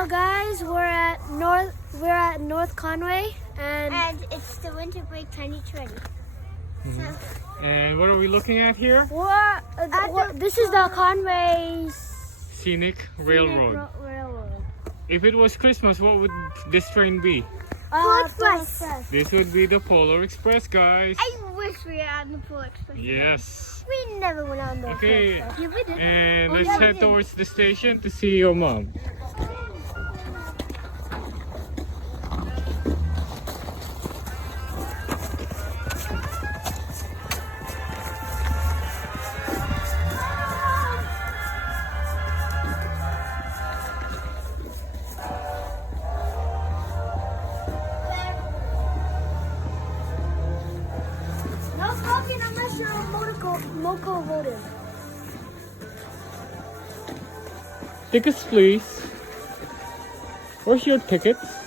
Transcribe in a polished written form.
So guys, we're at North Conway and it's the winter break 2020. And what are we looking at here? this is the Conway Scenic Railroad. Railroad. If it was Christmas, what would this train be? Polar Express. This would be the Polar Express, guys. I wish we were on the Polar Express. Yes. We never went on the Okay. Polar Express. Yeah, we did. And Oh, let's yeah, we head did. towards the station to see your mom. No smoking unless you're a moco voter. Tickets, please. Where's your tickets?